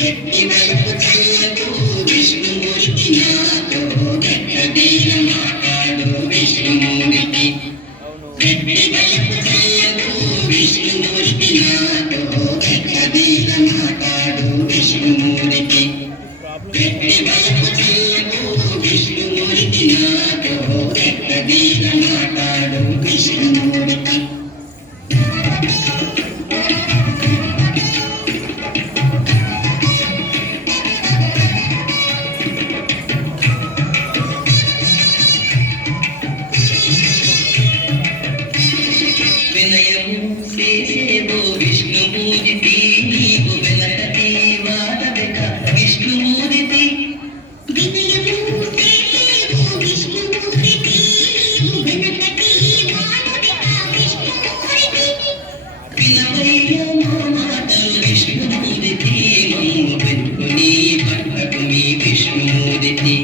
గట్టి వలపు చల్లకు విష్ణుమూర్తి నాతో గట్టదీన మాట్లాడు విష్ణుమూర్తి. గట్టి వలపు చల్లకు విష్ణుమూర్తి నాతో గట్టదీన మాట్లాడు విష్ణుమూర్తి. గట్టి వలపు చల్లకు విష్ణుమూర్తి నాతో గట్టదీన మాట్లాడు విష్ణుమూర్తి. విష్ణుమూర్తి నీకు వెలకటి వాడబెక విష్ణుమూర్తి. వినవయ్య మా మాటలు విష్ణుమూర్తి మమ్ము పెట్టుకుని పట్టకు మీ విష్ణుమూర్తి.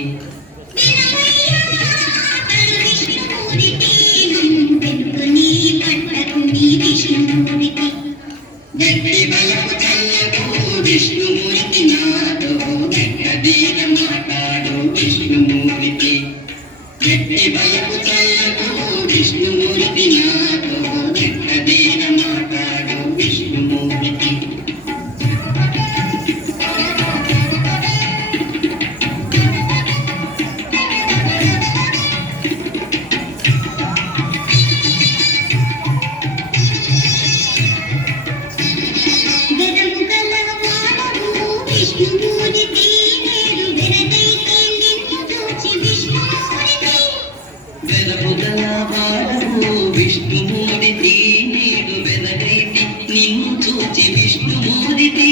గట్టి వలపు చల్లకు విష్ణుమూర్తి నాతో గట్టదీన మాట్లాడు విష్ణుమూర్తి. గట్టి వలపు చల్లకు విష్ణుమూర్తి నాతో గట్టదీన మాట్లాడు విష్ణుమూర్తి. వెలపుగల వాడవు విష్ణుమూర్తి నీడు వెలగైతి నిన్ను చూచి విష్ణుమూర్తి.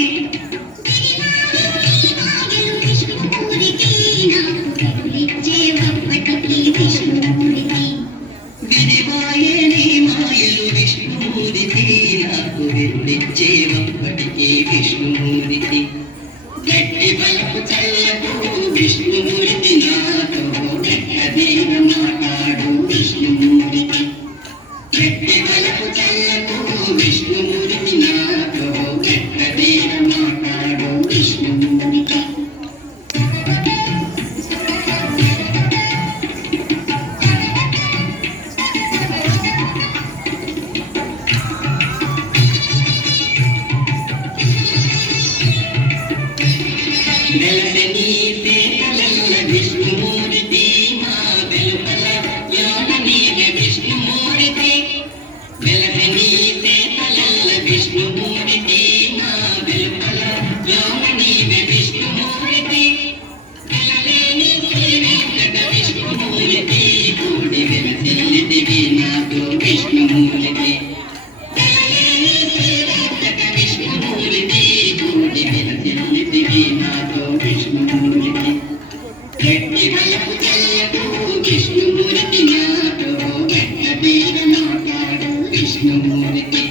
విరివాయని మాయలు విష్ణుమూర్తి నాకు వెళ్ళిచ్చే ఒక్కటికి విష్ణుమూర్తి. గట్టి వలపు చల్లకు విష్ణుమూర్తి నాతో గట్టదీన మాట్లాడు విష్ణుమూర్తి. గట్టి వలపు చల్లకు విష్ణుమూర్తి నాతో గట్టదీన మాట్లాడు విష్ణుమూర్తి. వెలసని పేటలల్ల విష్ణుమూర్తి మా వెలుపల యోగనీయ విష్ణుమూర్తి. వెలసని పేటలల్ల విష్ణుమూర్తి మా వెలుపల యోగనీయ విష్ణుమూర్తి. వెలలేని వెంకట విష్ణుమూర్తి కూడి వెలసిల్లితివి నాతో విష్ణుమూర్తి. గట్టి వలపు చల్లకు విష్ణుమూర్తి నాతో గట్టదీన మాట్లాడు విష్ణుమూర్తి.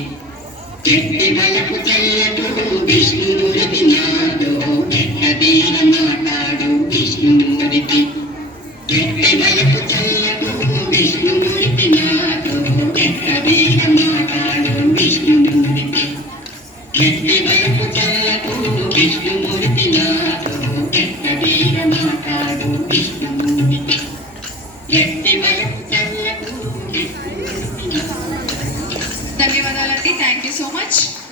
గట్టి వలపు చల్లకు విష్ణుమూర్తి నాతో గట్టదీన మాట్లాడు విష్ణుమూర్తి. గట్టి వలపు చల్లకు విష్ణుమూర్తి నాతో గట్టదీన మాట్లాడు విష్ణుమూర్తి. గట్టి వలపు చల్లకు విష్ణుమూర్తి నాతో గట్టదీన మాట్లాడు విష్ణుమూర్తి. గట్టి వలపు చల్లకు. ధన్యవాదాలండి. Thank you so much.